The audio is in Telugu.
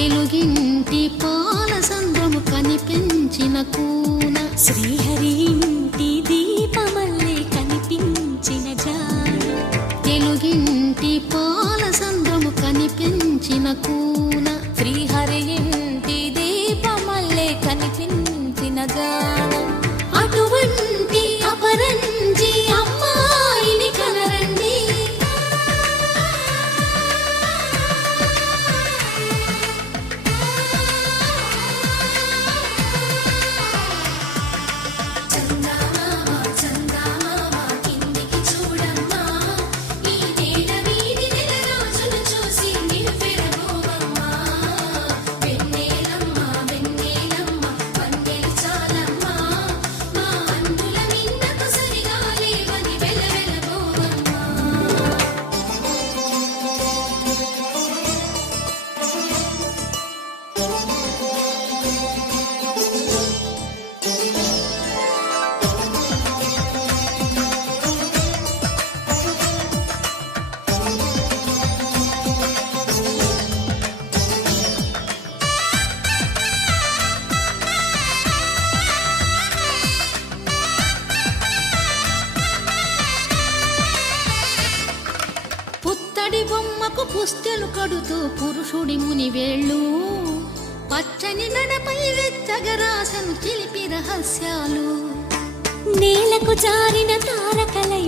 తెలుగింటి పాల సంద్రము కనిపించిన కూన శ్రీహరి ఇంటి దీపమల్లే కనిపించిన జాడు తెలుగింటి పాల సంద్రము కనిపించిన కూన శ్రీహరి ఇంటి దీపమల్లే కనిపించిన జాడు అటువంటి అపరంజి అమ్మాయిని కనరండి పుత్తడి బొమ్మకు పుస్తెలు కడుతూ పురుషుడి ముని వేళ్ళు పచ్చని నడపై వెచ్చగరాసను చిలిపి రహస్యాలు నేలకు జారిన తారకలై